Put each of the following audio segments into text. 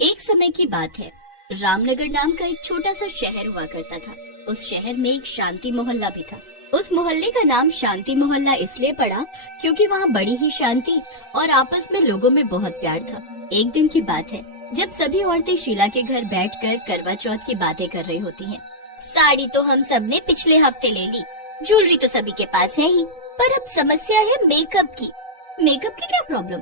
एक समय की बात है। रामनगर नाम का एक छोटा सा शहर हुआ करता था। उस शहर में एक शांति मोहल्ला भी था। उस मोहल्ले का नाम शांति मोहल्ला इसलिए पड़ा क्योंकि वहाँ बड़ी ही शांति और आपस में लोगों में बहुत प्यार था। एक दिन की बात है जब सभी औरतें शीला के घर बैठकर करवा चौथ की बातें कर रही होती हैं। साड़ी तो हम सब ने पिछले हफ्ते ले ली, ज्वेलरी तो सभी के पास है ही, पर अब समस्या है मेकअप की। मेकअप की क्या प्रॉब्लम?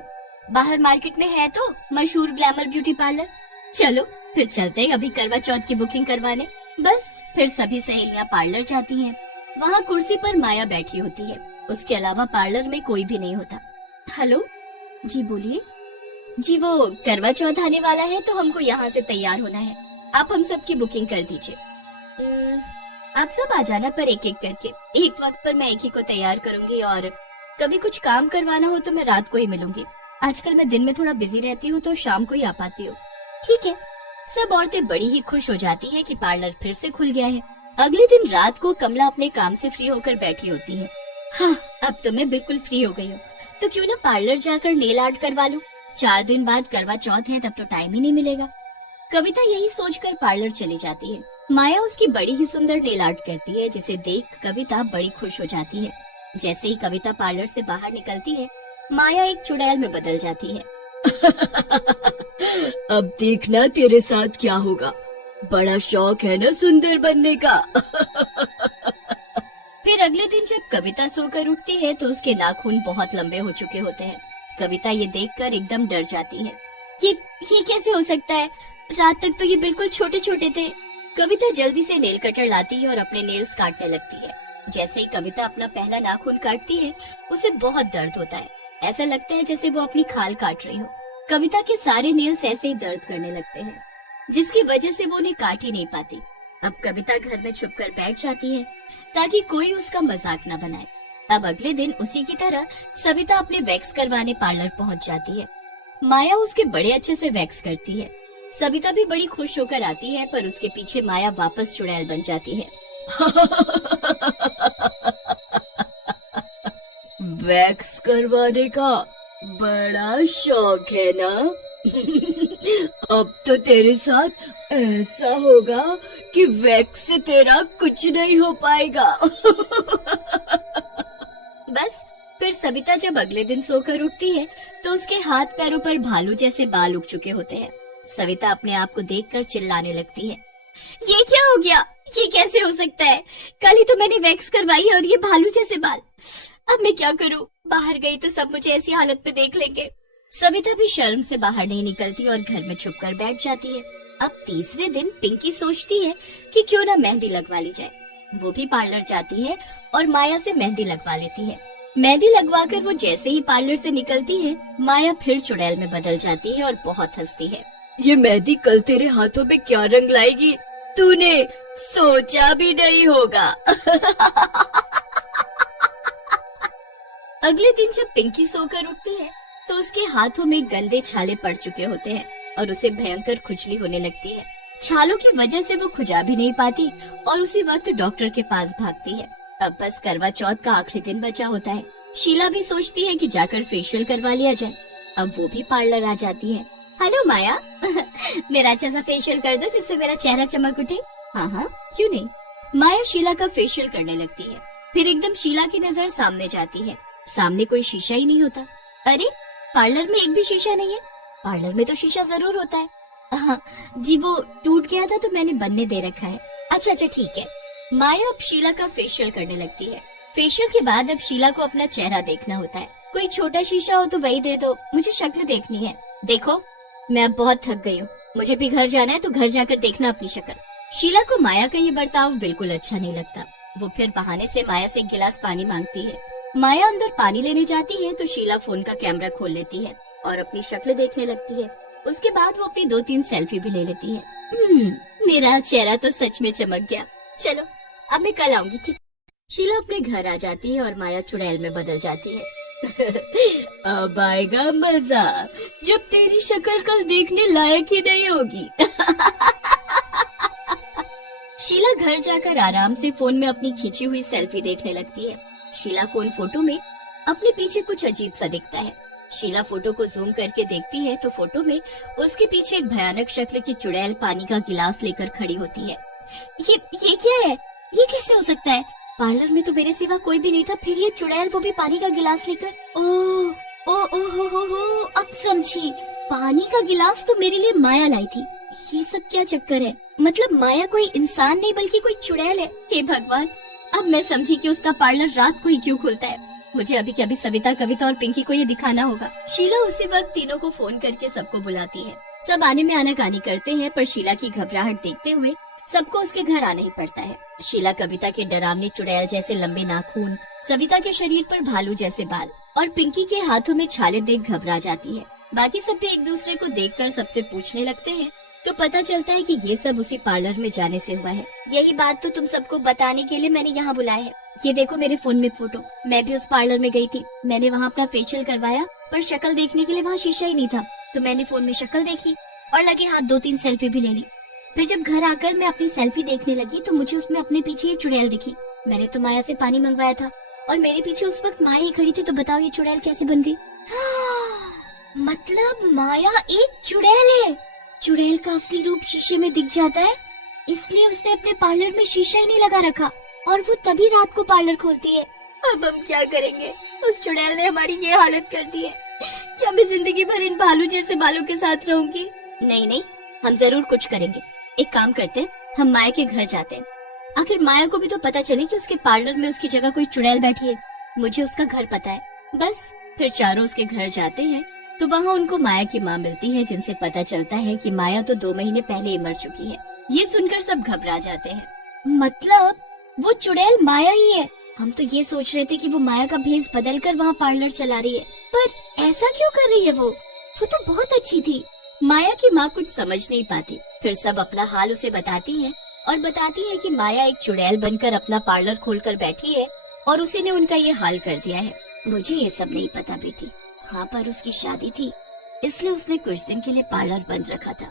बाहर मार्केट में है तो मशहूर ग्लैमर ब्यूटी पार्लर। चलो फिर चलते हैं अभी करवा चौथ की बुकिंग करवाने। बस फिर सभी सहेलियां पार्लर जाती हैं। वहाँ कुर्सी पर माया बैठी होती है, उसके अलावा पार्लर में कोई भी नहीं होता। हेलो जी, बोलिए। जी वो करवा चौथ आने वाला है तो हमको यहाँ से तैयार होना है, आप हम सबकी बुकिंग कर दीजिए। आप सब आ जाना पर एक एक करके, एक वक्त पर मैं एक ही को तैयार करूंगी और कभी कुछ काम करवाना हो तो मैं रात को ही मिलूंगी। आजकल मैं दिन में थोड़ा बिजी रहती हूँ तो शाम को ही आ पाती हूँ। ठीक है। सब औरतें बड़ी ही खुश हो जाती हैं कि पार्लर फिर से खुल गया है। अगले दिन रात को कमला अपने काम से फ्री होकर बैठी होती है। हाँ, अब तो मैं बिल्कुल फ्री हो गई हूँ, तो क्यों ना पार्लर जाकर नेल आर्ट करवा लूं। 4 दिन बाद करवा चौथ है, तब तो टाइम ही नहीं मिलेगा। कविता यही सोचकर पार्लर चली जाती है। माया उसकी बड़ी ही सुंदर नेल आर्ट करती है, जिसे देख कविता बड़ी खुश हो जाती है। जैसे ही कविता पार्लर से बाहर निकलती है, माया एक चुड़ैल में बदल जाती है। अब देखना तेरे साथ क्या होगा, बड़ा शौक है ना सुंदर बनने का। फिर अगले दिन जब कविता सोकर उठती है तो उसके नाखून बहुत लंबे हो चुके होते हैं। कविता ये देखकर एकदम डर जाती है। ये कैसे हो सकता है? रात तक तो ये बिल्कुल छोटे छोटे थे। कविता जल्दी से नेल कटर लाती है और अपने नेल्स काटने लगती है। जैसे ही कविता अपना पहला नाखून काटती है, उसे बहुत दर्द होता है। ऐसा लगता है जैसे वो अपनी खाल काट रही हो। कविता के सारे नेल्स ऐसे ही दर्द करने लगते हैं, जिसकी वजह से वो उन्हें काट ही नहीं पाती। अब कविता घर में छुपकर बैठ जाती है ताकि कोई उसका मजाक न बनाए। अब अगले दिन उसी की तरह सविता अपने वैक्स करवाने पार्लर पहुंच जाती है। माया उसके बड़े अच्छे से वैक्स करती है। सविता भी बड़ी खुश होकर आती है, पर उसके पीछे माया वापस चुड़ैल बन जाती है। वैक्स करवाने का बड़ा शौक है ना? अब तो तेरे साथ ऐसा होगा कि वैक्स से तेरा कुछ नहीं हो पाएगा। बस फिर सविता जब अगले दिन सोकर उठती है तो उसके हाथ पैरों पर भालू जैसे बाल उग चुके होते हैं। सविता अपने आप को देखकर चिल्लाने लगती है, ये क्या हो गया? ये कैसे हो सकता है? कल ही तो मैंने वैक्स करवाई है और ये भालू जैसे बाल। अब मैं क्या करूं? बाहर गई तो सब मुझे ऐसी हालत में देख लेंगे। सविता भी शर्म से बाहर नहीं निकलती और घर में छुपकर बैठ जाती है। अब तीसरे दिन पिंकी सोचती है कि क्यों ना मेहंदी लगवा ली जाए। वो भी पार्लर जाती है और माया से मेहंदी लगवा लेती है। मेहंदी लगवाकर वो जैसे ही पार्लर से निकलती है, माया फिर चुड़ैल में बदल जाती है और बहुत हंसती है। ये मेहंदी कल तेरे हाथों में क्या रंग लाएगी, तूने सोचा भी नहीं होगा। अगले दिन जब पिंकी सोकर उठती है तो उसके हाथों में गंदे छाले पड़ चुके होते हैं और उसे भयंकर खुजली होने लगती है। छालों की वजह से वो खुजा भी नहीं पाती और उसी वक्त डॉक्टर के पास भागती है। अब बस करवा चौथ का आखिरी दिन बचा होता है। शीला भी सोचती है कि जाकर फेशियल करवा लिया जाए। अब वो भी पार्लर आ जाती है। हेलो माया, मेरा अच्छा सा फेशियल कर दो जिससे मेरा चेहरा चमक उठे। हाँ हाँ, क्यों नहीं। माया शीला का फेशियल करने लगती है। फिर एकदम शीला की नजर सामने जाती है। सामने कोई शीशा ही नहीं होता। अरे, पार्लर में एक भी शीशा नहीं है। पार्लर में तो शीशा जरूर होता है। हाँ जी, वो टूट गया था तो मैंने बनने दे रखा है। अच्छा ठीक है। माया अब शीला का फेशियल करने लगती है। फेशियल के बाद अब शीला को अपना चेहरा देखना होता है। कोई छोटा शीशा हो तो वही दे दो, मुझे शक्ल देखनी है। देखो, मैं अब बहुत थक गई हूँ, मुझे भी घर जाना है, तो घर जाकर देखना अपनी शक्ल। शीला को माया का ये बर्ताव बिल्कुल अच्छा नहीं लगता। वो फिर बहाने से माया से एक गिलास पानी मांगती है। माया अंदर पानी लेने जाती है तो शीला फोन का कैमरा खोल लेती है और अपनी शक्ल देखने लगती है। उसके बाद वो अपनी 2-3 सेल्फी भी ले लेती है। मेरा चेहरा तो सच में चमक गया। चलो अब मैं कल आऊंगी, ठीक? शीला अपने घर आ जाती है और माया चुड़ैल में बदल जाती है। अब आएगा मजा जब तेरी शक्ल कल देखने लायक ही नहीं होगी। शीला घर जाकर आराम से फोन में अपनी खींची हुई सेल्फी देखने लगती है। शीला को उन फोटो में अपने पीछे कुछ अजीब सा दिखता है। शीला फोटो को जूम करके देखती है तो फोटो में उसके पीछे एक भयानक शक्ल की चुड़ैल पानी का गिलास लेकर खड़ी होती है। ये क्या है? ये कैसे हो सकता है? पार्लर में तो मेरे सिवा कोई भी नहीं था, फिर ये चुड़ैल वो भी पानी का गिलास लेकर। ओ हो, अब समझी। पानी का गिलास तो मेरे लिए माया लाई थी। ये सब क्या चक्कर है? मतलब माया कोई इंसान नहीं बल्कि कोई चुड़ैल है। हे भगवान, अब मैं समझी कि उसका पार्लर रात को ही क्यों खुलता है। मुझे अभी के अभी सविता, कविता और पिंकी को ये दिखाना होगा। शीला उसी वक्त तीनों को फोन करके सबको बुलाती है। सब आने में आनाकानी करते हैं, पर शीला की घबराहट देखते हुए सबको उसके घर आना ही पड़ता है। शीला कविता के डरावनी चुड़ैल जैसे लंबे नाखून, सविता के शरीर पर भालू जैसे बाल और पिंकी के हाथों में छाले देख घबरा जाती है। बाकी सब भी एक दूसरे को देखकर सबसे पूछने लगते हैं, तो पता चलता है कि ये सब उसी पार्लर में जाने से हुआ है। यही बात तो तुम सबको बताने के लिए मैंने यहाँ बुलाया है। ये देखो मेरे फोन में फोटो, मैं भी उस पार्लर में गई थी। मैंने वहाँ अपना फेशियल करवाया, पर शक्ल देखने के लिए वहाँ शीशा ही नहीं था, तो मैंने फोन में शक्ल देखी और लगे हाथ 2-3 सेल्फी भी ले ली। फिर जब घर आकर मैं अपनी सेल्फी देखने लगी तो मुझे उसमें अपने पीछे ये चुड़ैल दिखी। मैंने तो माया से पानी मंगवाया था और मेरे पीछे उस वक्त माया ही खड़ी थी, तो बताओ ये चुड़ैल कैसे बन गई? मतलब माया एक चुड़ैल है। चुड़ैल का असली रूप शीशे में दिख जाता है, इसलिए उसने अपने पार्लर में शीशा ही नहीं लगा रखा और वो तभी रात को पार्लर खोलती है। अब हम क्या करेंगे? उस चुड़ैल ने हमारी ये हालत कर दी है। क्या मैं जिंदगी भर इन भालू जैसे बालों के साथ रहूंगी? नहीं, हम जरूर कुछ करेंगे। एक काम करते हैं, हम माया के घर जाते हैं। आखिर माया को भी तो पता चले कि उसके पार्लर में उसकी जगह कोई चुड़ैल बैठी है। मुझे उसका घर पता है। बस फिर चारों उसके घर जाते हैं तो वहाँ उनको माया की माँ मिलती है, जिनसे पता चलता है कि माया तो 2 महीने पहले ही मर चुकी है। ये सुनकर सब घबरा जाते हैं। मतलब वो चुड़ैल माया ही है? हम तो ये सोच रहे थे कि वो माया का भेष बदल कर वहाँ पार्लर चला रही है, पर ऐसा क्यों कर रही है? वो तो बहुत अच्छी थी। माया की माँ कुछ समझ नहीं पाती। फिर सब अपना हाल उसे बताती हैं और बताती है कि माया एक चुड़ैल बनकर अपना पार्लर खोलकर बैठी है और उसी ने उनका ये हाल कर दिया है। मुझे ये सब नहीं पता बेटी। हाँ, पर उसकी शादी थी, इसलिए उसने कुछ दिन के लिए पार्लर बंद रखा था।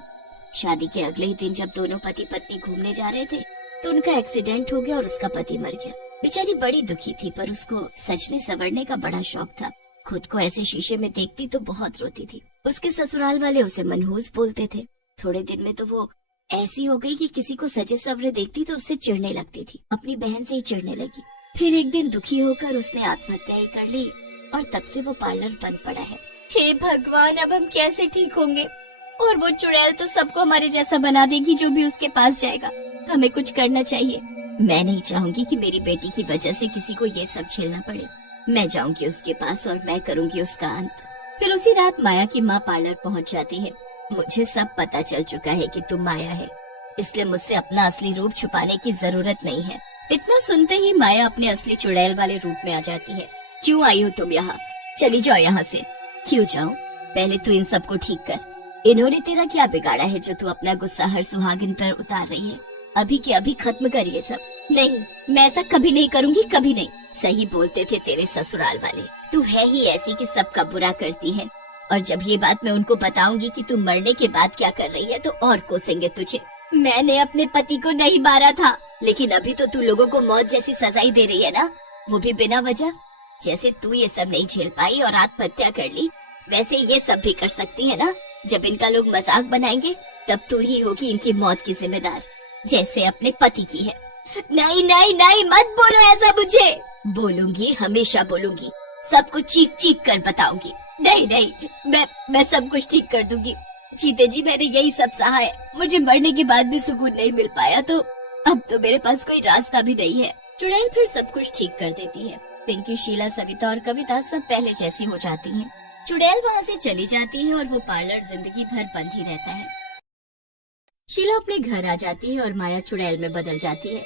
शादी के अगले ही दिन जब दोनों पति पत्नी घूमने जा रहे थे तो उनका एक्सीडेंट हो गया और उसका पति मर गया। बेचारी बड़ी दुखी थी, पर उसको सजने संवरने का बड़ा शौक था। खुद को ऐसे शीशे में देखती तो बहुत रोती थी। उसके ससुराल वाले उसे मनहूस बोलते थे। थोड़े दिन में तो वो ऐसी हो गई कि किसी को सजे सवरे देखती तो उससे चिढ़ने लगती थी। अपनी बहन से ही चिढ़ने लगी। फिर एक दिन दुखी होकर उसने आत्महत्या ही कर ली और तब से वो पार्लर बंद पड़ा है। हे भगवान, अब हम कैसे ठीक होंगे? और वो चुड़ैल तो सबको हमारे जैसा बना देगी जो भी उसके पास जाएगा। हमें कुछ करना चाहिए। मैं नहीं चाहूंगी कि मेरी बेटी की वजह से किसी को ये सब झेलना पड़े। मैं जाऊंगी उसके पास और मैं करूंगी उसका अंत। फिर उसी रात माया की माँ पार्लर पहुँच जाती है। मुझे सब पता चल चुका है कि तुम माया है, इसलिए मुझसे अपना असली रूप छुपाने की जरूरत नहीं है। इतना सुनते ही माया अपने असली चुड़ैल वाले रूप में आ जाती है। क्यों आई हो तुम यहाँ? चली जाओ यहाँ से। क्यों जाऊँ? पहले तू इन सबको ठीक कर। इन्होंने तेरा क्या बिगाड़ा है जो तू अपना गुस्सा हर सुहागिन पर उतार रही है? अभी के अभी खत्म कर ये सब। नहीं, मैं ऐसा कभी नहीं करूँगी, कभी नहीं। सही बोलते थे तेरे ससुराल वाले, तू है ही ऐसी कि सबका बुरा करती है। और जब ये बात मैं उनको बताऊंगी कि तू मरने के बाद क्या कर रही है तो और कोसेंगे तुझे। मैंने अपने पति को नहीं मारा था, लेकिन अभी तो तू लोगों को मौत जैसी सजाई दे रही है ना, वो भी बिना वजह। जैसे तू ये सब नहीं झेल पाई और आत्महत्या कर ली, वैसे ये सब भी कर सकती है ना। जब इनका लोग मजाक बनाएंगे तब तू ही होगी इनकी मौत की जिम्मेदार, जैसे अपने पति की है। नहीं नहीं नहीं, मत बोलो ऐसा मुझे। बोलूंगी, हमेशा बोलूंगी, सब कुछ चीख चीख कर बताऊंगी। नहीं नहीं, मैं सब कुछ ठीक कर दूंगी। जीते जी मैंने यही सब सहा है। मुझे मरने के बाद भी सुकून नहीं मिल पाया, तो अब तो मेरे पास कोई रास्ता भी नहीं है। चुड़ैल फिर सब कुछ ठीक कर देती है। पिंकी, शीला, सविता और कविता सब पहले जैसी हो जाती हैं। चुड़ैल वहाँ से चली जाती है और वो पार्लर जिंदगी भर बंद ही रहता है। शीला अपने घर आ जाती है और माया चुड़ैल में बदल जाती है।